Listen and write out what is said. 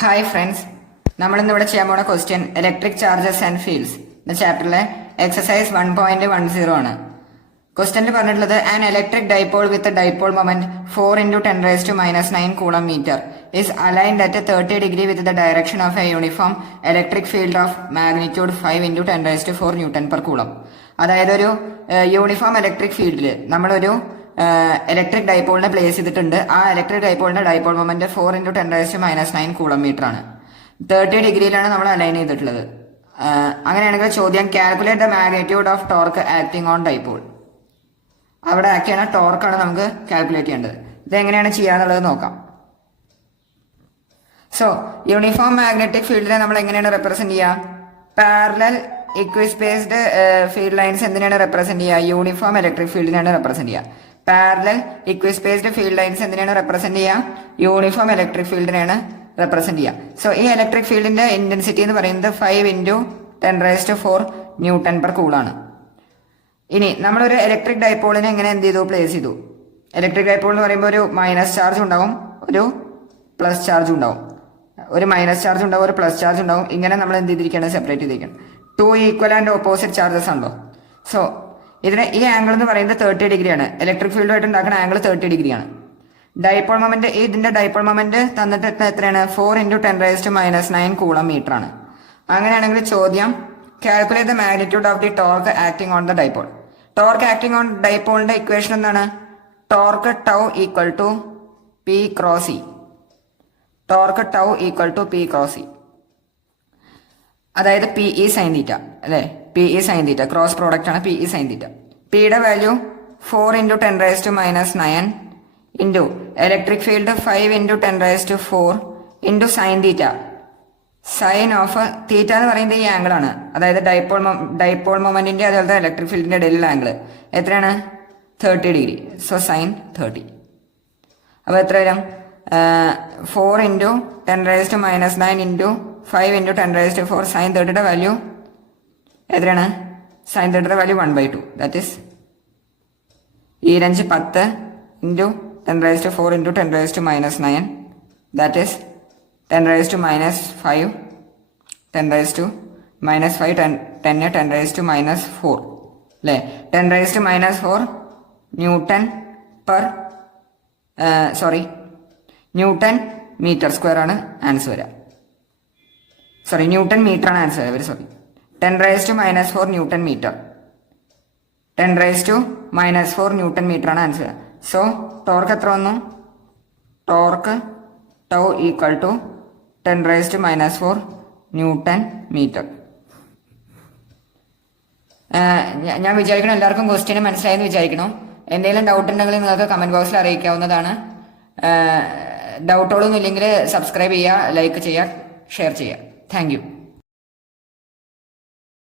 Hi friends, നമ്മളിന്നിവിടെ ചെയ്യാൻ പോണ question electric charges and fields എന്ന ചാപ്റ്ററിലെ എക്സസൈസ് 1.10 ആണ്. ക്വസ്റ്റ്യനിൽ പറഞ്ഞിട്ടുള്ളത് an electric dipole with dipole moment 4 × 10⁻⁹ coulomb metre is aligned at 30 degree with the direction of a uniform electric field of magnitude 5 × 10⁴ Newton per coulomb. അതായത് ഒരു uniform electric ഫീൽഡിൽ നമ്മളൊരു electric ഡൈപോളിനെ place ചെയ്തിട്ടുണ്ട്. ആ ഇലക്ട്രിക് ഡൈപോളിന്റെ ഡൈപോൾ മൊമെന്റ് 4 × 10⁻⁹ കൂളം മീറ്റർ ആണ്. 30 ഡിഗ്രിയിലാണ് നമ്മൾ അലൈൻ ചെയ്തിട്ടുള്ളത്. അങ്ങനെയാണെങ്കിൽ ചോദ്യം calculate the magnitude of torque acting on dipole. അവിടെ ആക്ട് ചെയ്യുന്ന ടോർക്കാണ് നമുക്ക് കാൽക്കുലേറ്റ് ചെയ്യേണ്ടത്. ഇതെങ്ങനെയാണ് ചെയ്യാന്നുള്ളത് നോക്കാം. സോ യൂണിഫോം മാഗ്നറ്റിക് ഫീൽഡിനെ നമ്മൾ എങ്ങനെയാണ് റെപ്രസെന്റ് ചെയ്യുക? പാരലൽ ഇക്വിസ്പേസ്ഡ് ഫീൽഡ് ലൈൻസ് എന്തിനാണ് റെപ്രസെന്റ് ചെയ്യുക? യൂണിഫോം ഇലക്ട്രിക് ഫീൽഡിനാണ് റെപ്രസെന്റ് ചെയ്യുക. പാരലൽ ഇക്വിസ്പേസ്ഡ് ഫീൽഡ് ലൈൻസ് എന്തിനാണ് റെപ്രസെന്റ് ചെയ്യുക? യൂണിഫോം ഇലക്ട്രിക് ഫീൽഡിനെയാണ് റെപ്രസെന്റ് ചെയ്യുക. സോ ഈ ഇലക്ട്രിക് ഫീൽഡിന്റെ ഇന്റൻസിറ്റി എന്ന് പറയുന്നത് 5 × 10⁴ ന്യൂട്ടൺ പെർ കൂളാണ്. ഇനി നമ്മളൊരു ഇലക്ട്രിക് ഡൈപോളിനെ എങ്ങനെ എന്ത് ചെയ്തു? പ്ലേസ് ചെയ്തു. ഇലക്ട്രിക് ഡൈപോൾ എന്ന് പറയുമ്പോൾ ഒരു മൈനസ് ചാർജ് ഉണ്ടാവും, ഒരു പ്ലസ് ചാർജ് ഉണ്ടാവും. ഒരു മൈനസ് ചാർജ് ഉണ്ടാവും, ഒരു പ്ലസ് ചാർജ് ഉണ്ടാവും. ഇങ്ങനെ നമ്മൾ എന്ത് ചെയ്തിരിക്കണം? സെപ്പറേറ്റ് ചെയ്തിരിക്കണം. 2 ഈക്വൽ ആൻഡ് ഓപ്പോസിറ്റ് ചാർജസ് ആണല്ലോ. സോ ഇതിന് ഈ ആംഗിൾ എന്ന് പറയുന്നത് 30 ഡിഗ്രിയാണ്. ഇലക്ട്രിക് ഫീൽഡുമായിട്ട് ഉണ്ടാക്കുന്ന ആംഗിൾ 30 ഡിഗ്രിയാണ്. ഡൈപോൾ മൊമെന്റ്, ഇതിന്റെ ഡൈപോൾ മൊമെന്റ് തന്നിട്ട് എത്രയാണ്? 4 × 10⁻⁹ കൂളം മീറ്റർ ആണ്. അങ്ങനെയാണെങ്കിൽ ചോദ്യം calculate the magnitude of the torque acting on the dipole. Torque acting on ഡൈപോളിന്റെ ഇക്വേഷൻ എന്താണ്? Torque tau equal to P cross E. Torque tau equal to P cross E, അതായത് P E sine theta അല്ലെ? P E sine theta cross product ആണ് P E sine theta. പിയുടെ value 4 × 10⁻⁹ into electric field 5 × 10⁴ sine theta. Sine of theta എന്ന് പറയുന്നത് ഈ angle ആണ്, അതായത് dipole മൊമെന്റിന്റെ അതുപോലെ ഇലക്ട്രിക് ഫീൽഡിന്റെ ഇടയിലുള്ള ആംഗിൾ എത്രയാണ്? 30 ഡിഗ്രി. So sine 30. അപ്പൊ എത്ര വരും? 4 × 10⁻⁹ ഇൻറ്റു 5 × 10⁴ സൈൻ 30യുടെ വാല്യൂ എത്രയാണ്? സൈൻ 30യുടെ value 1/2. That is 2 10 into 10⁴ into 10⁻⁹ that is 10⁻⁵ 10⁻⁵ 10⁻⁴ അല്ലേ? 10⁻⁴ newton per newton metre square ആണ് ആൻസർ വരിക. ന്യൂട്ടൺ മീറ്റർ ആണ് ആൻസർ വരിക. 10⁻⁻⁴ ന്യൂട്ടൺ മീറ്റർ. 10⁻⁻⁴ ന്യൂട്ടൺ മീറ്റർ ആണ് ആൻസർ. സോ ടോർക്ക് എത്ര വന്നു? Torque tau equal to 10⁻⁻⁴ newton metre. ഞാൻ വിചാരിക്കണം എല്ലാവർക്കും ക്വസ്റ്റ്യൻ മനസ്സിലായെന്ന് വിചാരിക്കണം. എന്തെങ്കിലും ഡൗട്ട് ഉണ്ടെങ്കിൽ നിങ്ങൾക്ക് കമന്റ് ബോക്സിൽ അറിയിക്കാവുന്നതാണ്. ഡൗട്ടുകളൊന്നും ഇല്ലെങ്കിൽ സബ്സ്ക്രൈബ് ചെയ്യുക, ലൈക്ക് ചെയ്യുക, ഷെയർ ചെയ്യുക. Thank you.